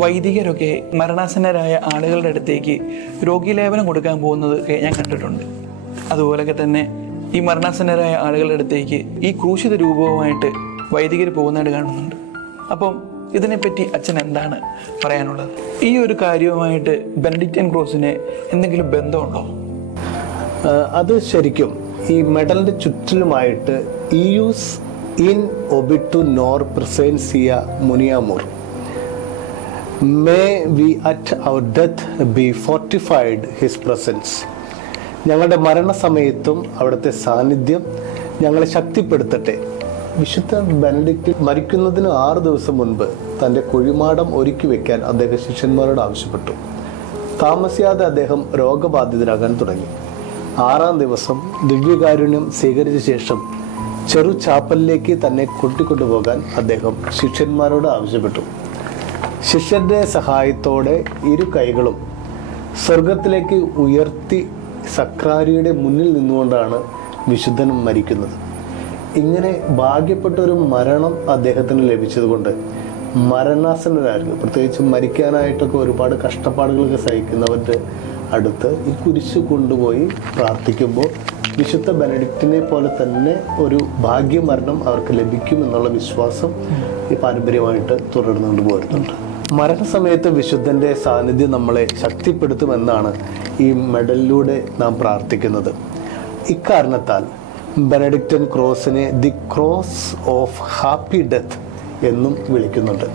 വൈദികരൊക്കെ മരണാസന്നരായ ആളുകളുടെ അടുത്തേക്ക് രോഗീലേപനം കൊടുക്കാൻ പോകുന്നതൊക്കെ ഞാൻ കണ്ടിട്ടുണ്ട്. അതുപോലൊക്കെ തന്നെ ഈ മരണാസന്നരായ ആളുകളുടെ അടുത്തേക്ക് ഈ ക്രൂശിത രൂപവുമായിട്ട് വൈദികർ പോകുന്നതായിട്ട് കാണുന്നുണ്ട്. അപ്പം ഇതിനെപ്പറ്റി അച്ഛൻ എന്താണ് പറയാനുള്ളത്? ഈ ഒരു കാര്യവുമായിട്ട് ബെനഡിക്റ്റൻ ക്രോസിന് എന്തെങ്കിലും ബന്ധമുണ്ടോ? അത് ശരിക്കും ഈ മെഡലിന്റെ ചുറ്റിലുമായിട്ട് ഇയൂസ് ഇൻ ഒബിറ്റു നോർ പ്രസേൻസിയ മുനിയാമൂർ. May we at our death be fortified his presence ഞങ്ങളുടെ മരണസമയത്തും അവിടുത്തെ സാന്നിധ്യം ഞങ്ങളെ ശക്തിപ്പെടുത്തട്ടെ. വിശുദ്ധ ബെനഡിക്റ്റ് മരിക്കുന്നതിന് ആറ് ദിവസം മുൻപ് തന്റെ കുഴിമാടം ഒരുക്കി വെക്കാൻ അദ്ദേഹം ശിഷ്യന്മാരോട് ആവശ്യപ്പെട്ടു. താമസിയാതെ അദ്ദേഹം രോഗബാധിതരാകാൻ തുടങ്ങി. ആറാം ദിവസം ദിവ്യകാരുണ്യം സ്വീകരിച്ച ശേഷം ചെറു ചാപ്പലിലേക്ക് തന്നെ കൂട്ടിക്കൊണ്ടുപോകാൻ അദ്ദേഹം ശിഷ്യന്മാരോട് ആവശ്യപ്പെട്ടു. ശിഷ്യന്റെ സഹായത്തോടെ ഇരു കൈകളും സ്വർഗത്തിലേക്ക് ഉയർത്തി സക്രാരിയുടെ മുന്നിൽ നിന്നുകൊണ്ടാണ് വിശുദ്ധൻ മരിക്കുന്നത്. ഇങ്ങനെ ഭാഗ്യപ്പെട്ട ഒരു മരണം അദ്ദേഹത്തിന് ലഭിച്ചതുകൊണ്ട് മരണാസന്നരായിരുന്നു. പ്രത്യേകിച്ച് മരിക്കാനായിട്ടൊക്കെ ഒരുപാട് കഷ്ടപ്പാടുകളൊക്കെ സഹിക്കുന്നവരുടെ അടുത്ത് ഈ കുരിശ് കൊണ്ടുപോയി പ്രാർത്ഥിക്കുമ്പോൾ വിശുദ്ധ ബെനഡിക്റ്റിനെ പോലെ തന്നെ ഒരു ഭാഗ്യമരണം അവർക്ക് ലഭിക്കും എന്നുള്ള വിശ്വാസം ഈ പാരമ്പര്യമായിട്ട് തുടർന്നുകൊണ്ട് പോരുന്നുണ്ട്. മരണസമയത്ത് വിശുദ്ധന്റെ സാന്നിധ്യം നമ്മളെ ശക്തിപ്പെടുത്തുമെന്നാണ് ഈ മെഡലിലൂടെ നാം പ്രാർത്ഥിക്കുന്നത്. ഇക്കാരണത്താൽ Benedictine ക്രോസിനെ the cross of happy death എന്നും വിളിക്കുന്നുണ്ട്.